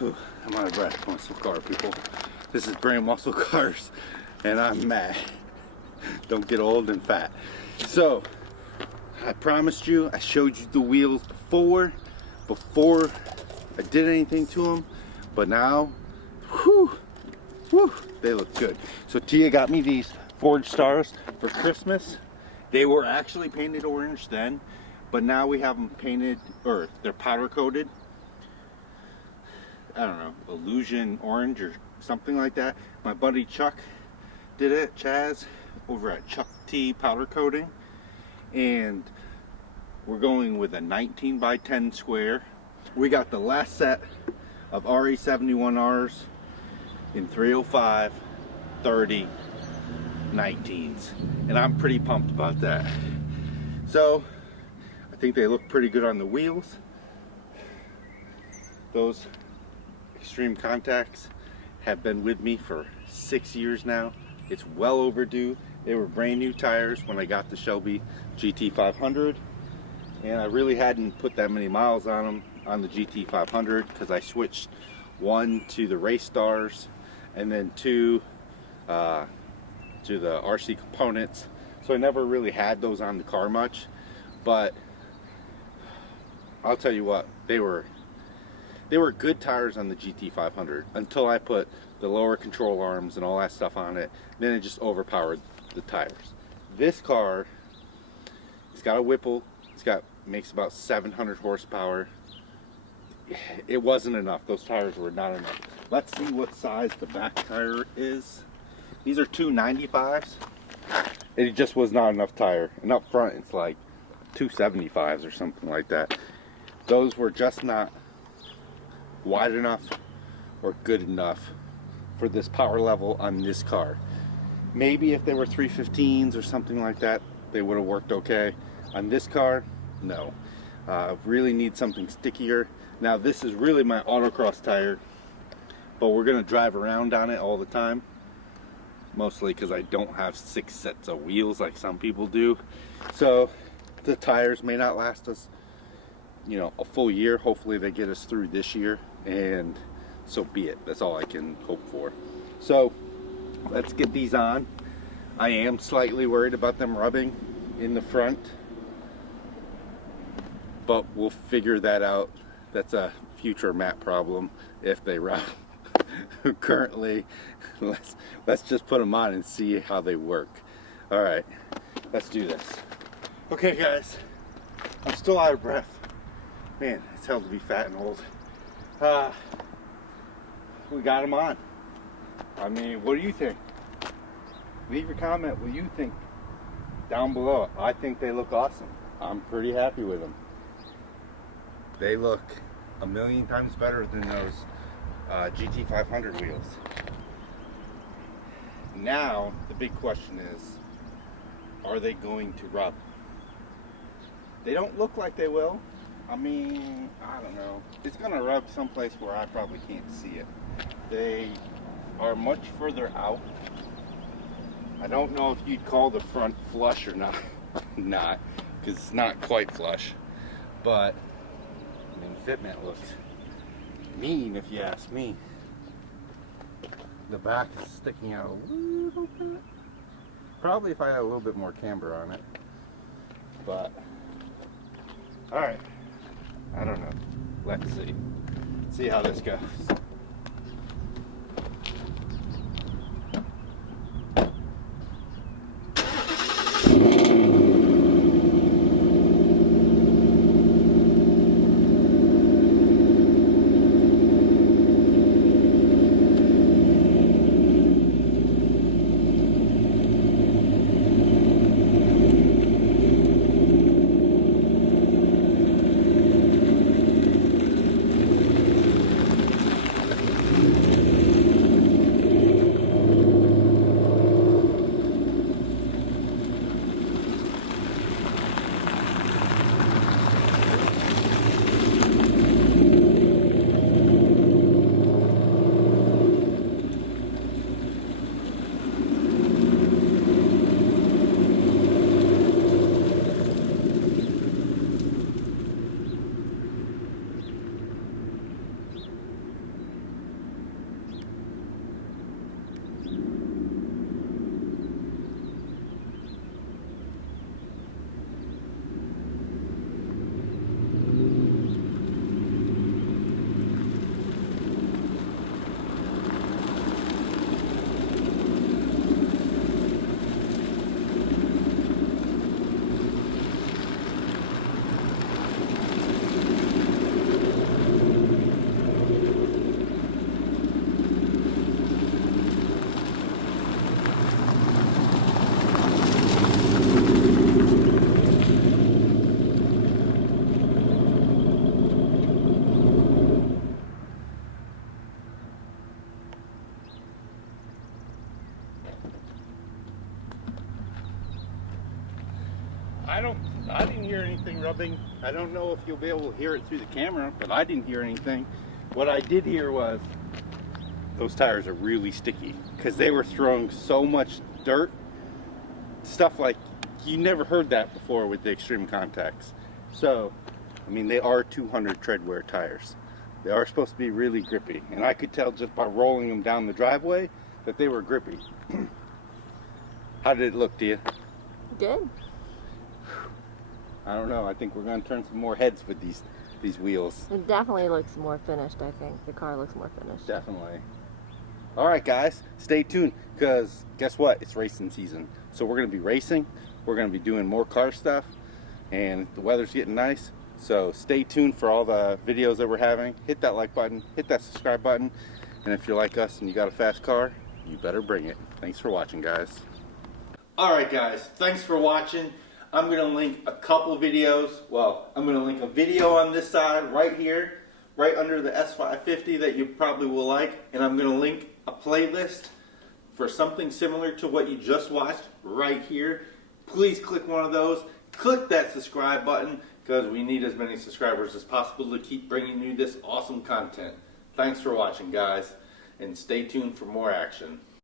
I'm out of breath. Muscle car, people. This is brand muscle cars, and I'm mad. Don't get old and fat. So, I promised you, I showed you the wheels before I did anything to them, but now, whew, they look good. So Tia got me these Forge Stars for Christmas. They were actually painted orange then, but now we have them painted, or they're powder coated. I don't know, illusion orange or something like that. My buddy Chuck did it, Chaz, over at Chuck T Powder Coating. And we're going with a 19 by 10 square. We got the last set of RE71Rs in 305, 30, 19s. And I'm pretty pumped about that. So, I think they look pretty good on the wheels. Those Extreme Contacts have been with me for 6 years now. It's well overdue. They were brand new tires when I got the Shelby GT500, and I really hadn't put that many miles on them on the GT500 because I switched one to the Race Stars and then two to the RC components, so I never really had those on the car much. But I'll tell you what, they were good tires on the GT500 until I put the lower control arms and all that stuff on it. Then it just overpowered the tires. This car, it's got a Whipple, makes about 700 horsepower. It wasn't enough. Those tires were not enough. Let's see what size the back tire is. These are 295s. It just was not enough tire. And up front it's like 275s or something like that. Those were just not wide enough or good enough for this power level on this car. Maybe if they were 315s or something like that, they would have worked okay. On this car, no. Really need something stickier. Now this is really my autocross tire, but we're gonna drive around on it all the time, mostly because I don't have 6 sets of wheels like some people do. So the tires may not last us, you know, a full year. Hopefully they get us through this year, and so be it. That's all I can hope for. So let's get these on. I am slightly worried about them rubbing in the front, but we'll figure that out. That's a future Matt problem if they rub. Currently, let's just put them on and see how they work. All right, let's do this. Okay guys, I'm still out of breath. Man, it's hell to be fat and old. We got them on. I mean, what do you think? Leave your comment what you think down below. I think they look awesome. I'm pretty happy with them. They look a million times better than those GT500 wheels. Now, the big question is, are they going to rub? They don't look like they will. I mean, I don't know. It's gonna rub someplace where I probably can't see it. They are much further out. I don't know if you'd call the front flush or not. Not, because it's not quite flush. But, I mean, fitment looks mean if you ask me. The back is sticking out a little bit. Probably if I had a little bit more camber on it. But, alright. I don't know. Let's see. See how this goes. I didn't hear anything rubbing. I don't know if you'll be able to hear it through the camera, but I didn't hear anything. What I did hear was those tires are really sticky because they were throwing so much dirt, stuff like you never heard that before with the extreme contacts. So, I mean, they are 200 tread wear tires. They are supposed to be really grippy, and I could tell just by rolling them down the driveway that they were grippy. How did it look to you? Good. I don't know. I think we're going to turn some more heads with these wheels. It definitely looks more finished, I think. The car looks more finished. Definitely. All right, guys, stay tuned because guess what? It's racing season. So we're going to be racing. We're going to be doing more car stuff, and the weather's getting nice. So stay tuned for all the videos that we're having. Hit that like button, hit that subscribe button, and if you're like us and you got a fast car, you better bring it. Thanks for watching, guys. All right, guys, thanks for watching. I'm going to link a couple videos. Well, I'm going to link a video on this side right here, right under the S550 that you probably will like, and I'm going to link a playlist for something similar to what you just watched right here. Please click one of those. Click that subscribe button because we need as many subscribers as possible to keep bringing you this awesome content. Thanks for watching, guys, and stay tuned for more action.